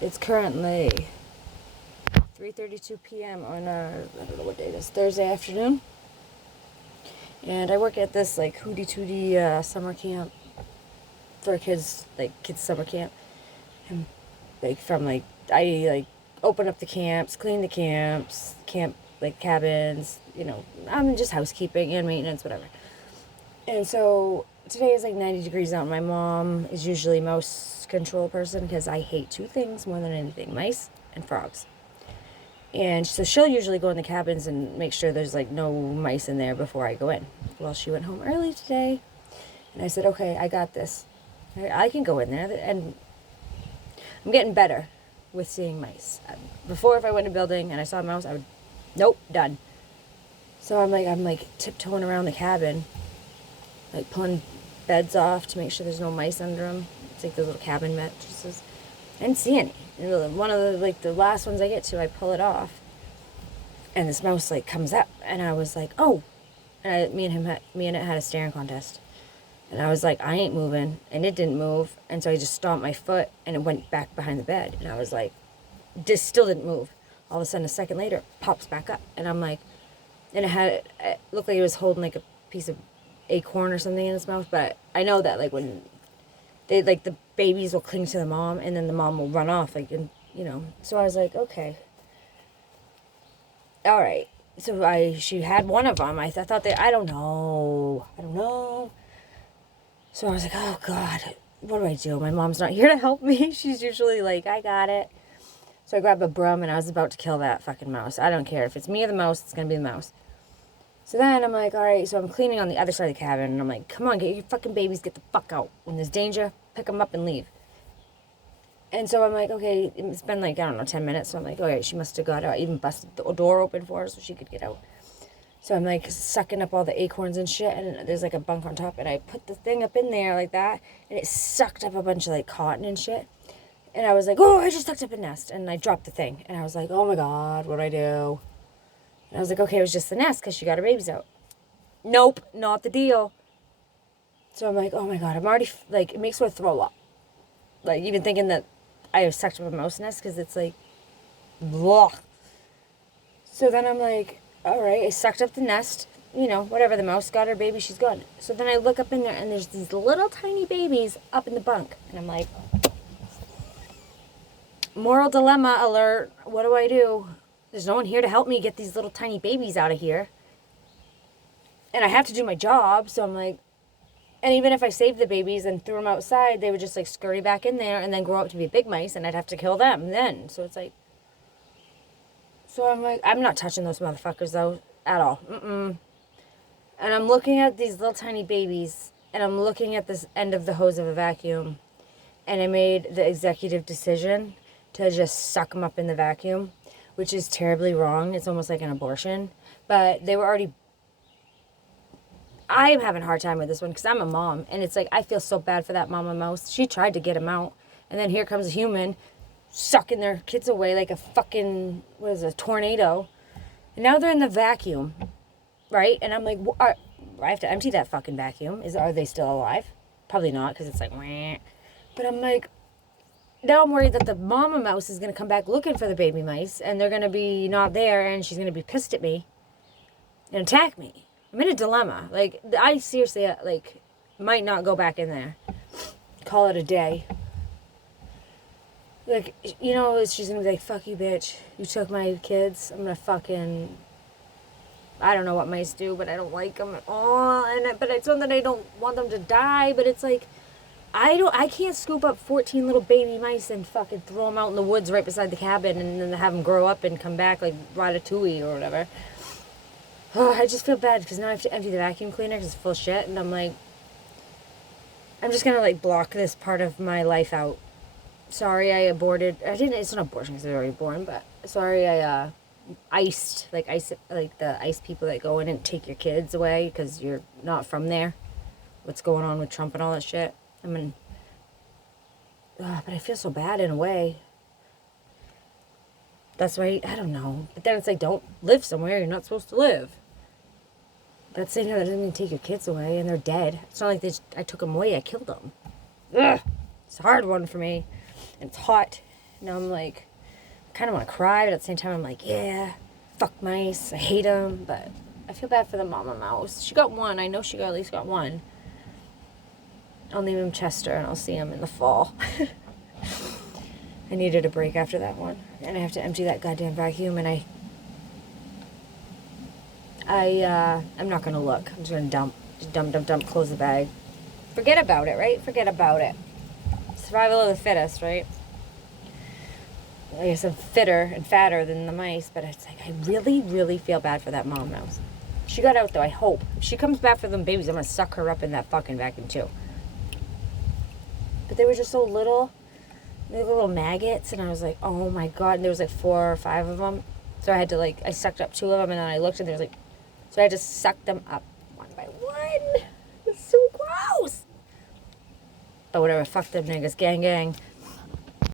It's currently 3:32 p.m. on I don't know what day it is, Thursday afternoon. And I work at this like hootie tootie summer camp for kids, like kids summer camp. And like from like I like open up the camps, clean the camps, camp like cabins, I'm just housekeeping and maintenance, whatever. And so today is like 90 degrees out. My mom is usually mouse control person because I hate two things more than anything: mice and frogs. And so she'll usually go in the cabins and make sure there's like no mice in there before I go in. Well, she went home early today, and I said, okay, I got this. I can go in there, and I'm getting better with seeing mice. Before, if I went in a building and I saw a mouse, I would, nope, done. So I'm like tiptoeing around the cabin, like pulling beds off to make sure there's no mice under them. It's like those little cabin mattresses. I didn't see any. One of the last ones I get to, I pull it off, and this mouse like comes up, and I was like, oh, and me and it had a staring contest, and I was like, I ain't moving, and it didn't move, and so I just stomped my foot, and it went back behind the bed, and I was like, just still didn't move. All of a sudden, a second later, it pops back up, and I'm like, and it looked like it was holding like a piece of acorn or something in its mouth, but I know that like when they like the babies will cling to the mom and then the mom will run off so I was like, okay, all right. So she had one of them. I thought that I don't know. So I was like, oh god, what do I do? My mom's not here to help me. She's usually like, I got it. So I grabbed a broom and I was about to kill that fucking mouse. I don't care if it's me or the mouse, it's gonna be the mouse. So then I'm like, all right, so I'm cleaning on the other side of the cabin, and I'm like, come on, get your fucking babies, get the fuck out. When there's danger, pick them up and leave. And so I'm like, okay, it's been like, I don't know, 10 minutes. So I'm like, all right, she must have got out, even busted the door open for her so she could get out. So I'm like sucking up all the acorns and shit, and there's like a bunk on top, and I put the thing up in there like that, and it sucked up a bunch of like cotton and shit. And I was like, oh, I just sucked up a nest, and I dropped the thing. And I was like, oh my god, what do I do? And I was like, okay, it was just the nest because she got her babies out. Nope, not the deal. So I'm like, oh my god, I'm already, like, it makes me throw up. Like, even thinking that I have sucked up a mouse nest because it's like, blah. So then I'm like, all right, I sucked up the nest. Whatever, the mouse got her baby, she's gone. So then I look up in there, and there's these little tiny babies up in the bunk. And I'm like, moral dilemma alert, what do I do? There's no one here to help me get these little tiny babies out of here. And I have to do my job, so I'm like, and even if I saved the babies and threw them outside, they would just like scurry back in there and then grow up to be big mice, and I'd have to kill them then. So it's like, so I'm like, I'm not touching those motherfuckers though, at all. And I'm looking at these little tiny babies, and I'm looking at this end of the hose of a vacuum, and I made the executive decision to just suck them up in the vacuum, which is terribly wrong. It's almost like an abortion, but they were already. I am having a hard time with this one because I'm a mom, and it's like I feel so bad for that mama mouse. She tried to get him out, and then here comes a human sucking their kids away like a fucking, what is it, a tornado. And now they're in the vacuum, right? And I'm like, I have to empty that fucking vacuum. Are they still alive? Probably not, because it's like, wah. But I'm like, now I'm worried that the mama mouse is going to come back looking for the baby mice, and they're going to be not there, and she's going to be pissed at me and attack me. I'm in a dilemma. Like, I seriously, like, might not go back in there. Call it a day. Like, she's gonna be like, fuck you, bitch. You took my kids. I'm gonna fucking... I don't know what mice do, but I don't like them at all. But it's not that I don't want them to die, but it's like, I can't scoop up 14 little baby mice and fucking throw them out in the woods right beside the cabin and then have them grow up and come back like Ratatouille or whatever. Oh, I just feel bad because now I have to empty the vacuum cleaner because it's full of shit, and I'm like, I'm just gonna like block this part of my life out. Sorry I aborted. It's not abortion because they're already born, but sorry I iced, like the ice people that go in and take your kids away because you're not from there. What's going on with Trump and all that shit. But I feel so bad in a way. That's why, I don't know. But then it's like, don't live somewhere you're not supposed to live. That doesn't mean take your kids away and they're dead. It's not like I took them away, I killed them. Ugh. It's a hard one for me. And it's hot. Now I'm like, kind of want to cry, but at the same time I'm like, yeah, fuck mice. I hate them, but I feel bad for the mama mouse. She got one. I know she at least got one. I'll name him Chester, and I'll see him in the fall. I needed a break after that one, and I have to empty that goddamn vacuum, and I'm not gonna look. I'm just gonna dump, close the bag. Forget about it, right? Forget about it. Survival of the fittest, right? I guess I'm fitter and fatter than the mice, but it's like I really, really feel bad for that mom mouse. She got out though, I hope. If she comes back for them babies, I'm gonna suck her up in that fucking vacuum too. But they were just so little. They were little maggots, and I was like, oh my god. And there was like 4 or 5 of them. So I had to I sucked up 2 of them, and then I looked, and there was so I had to suck them up one by one. It's so gross. But whatever, fuck them niggas, gang gang.